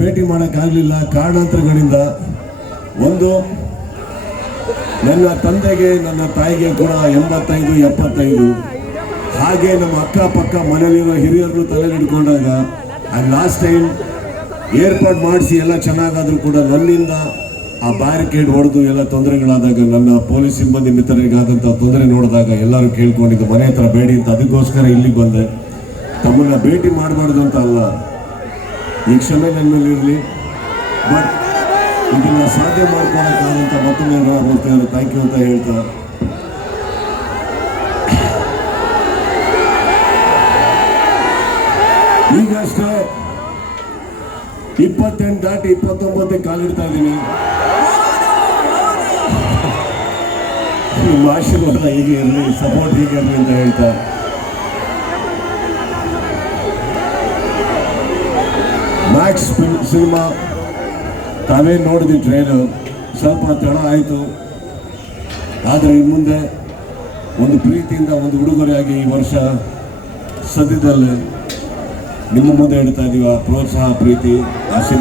ಭೇಟಿ ಮಾಡೋಕ್ಕಾಗಲಿಲ್ಲ ಕಾರಣಾಂತರಗಳಿಂದ ಒಂದು, ನನ್ನ ತಂದೆಗೆ ನನ್ನ ತಾಯಿಗೆ ಕೂಡ ಎಂಬತ್ತೈದು, ಎಪ್ಪತ್ತೈದು. ಹಾಗೆ ನಮ್ಮ ಅಕ್ಕಪಕ್ಕ ಮನೆಯಲ್ಲಿರೋ ಹಿರಿಯರು ತಲೆ ಹಿಡ್ಕೊಂಡಾಗ ಆ ಲಾಸ್ಟ್ ಟೈಮ್ ಏರ್ಪಾಡು ಮಾಡಿಸಿ ಎಲ್ಲ ಚೆನ್ನಾಗಾದರೂ ಕೂಡ ನನ್ನಿಂದ ಆ ಬ್ಯಾರಿಕೇಡ್ ಹೊಡೆದು ಎಲ್ಲ ತೊಂದರೆಗಳಾದಾಗ ನನ್ನ ಪೊಲೀಸ್ ಸಿಬ್ಬಂದಿ ಮಿತ್ರರಿಗಾದಂಥ ತೊಂದರೆ ನೋಡಿದಾಗ ಎಲ್ಲರೂ ಕೇಳ್ಕೊಂಡಿದ್ದು, ಮನೆ ಹತ್ರ ಬೇಡಿ ಅಂತ. ಅದಕ್ಕೋಸ್ಕರ ಇಲ್ಲಿಗೆ ಬಂದೆ. ತಮ್ಮನ್ನ ಭೇಟಿ ಮಾಡಬಾರ್ದು ಅಂತ ಅಲ್ಲ. ಈ ಕ್ಷಮೆ ನನ್ನ ಮೇಲೆ ಇರಲಿ. ಬಟ್ ಇದನ್ನು ಸಾಧ್ಯ ಮಾಡ್ಕೊಳಕ್ಕಾದಂಥ ಮತ್ತೊಮ್ಮೆ ಬರ್ತಾರೆ ಥ್ಯಾಂಕ್ ಯು ಅಂತ ಹೇಳ್ತಾ. ಈಗಷ್ಟೇ ಇಪ್ಪತ್ತೆಂಟು ದಾಟಿ ಇಪ್ಪತ್ತೊಂಬತ್ತಕ್ಕೆ ಕಾಲಿಡ್ತಾ ಇದ್ದೀನಿ. ನಿಮ್ಮ ಆಶೀರ್ವಾದ ಹೀಗೆ ಇರಲಿ ಸಪೋರ್ಟ್ ಹೀಗೆ ಇರಲಿ ಅಂತ ಹೇಳ್ತಾ. ಮ್ಯಾಕ್ಸ್ ಸಿನಿಮಾ ತಾವೇ ನೋಡಿದ್ವಿ ಟ್ರೈನ್ ಸ್ವಲ್ಪ ತಡ ಆಯಿತು. ಆದರೆ ಇನ್ನು ಮುಂದೆ ಒಂದು ಪ್ರೀತಿಯಿಂದ ಒಂದು ಉಡುಗೊರೆಯಾಗಿ ಈ ವರ್ಷ ಸದ್ಯದಲ್ಲಿ ನಿಮ್ಮ ಮುಂದೆ ಇಡ್ತಾ ಇದ್ದೀವಿ ಆ ಪ್ರೋತ್ಸಾಹ, ಪ್ರೀತಿ ಆ ಸಿನಿಮಾ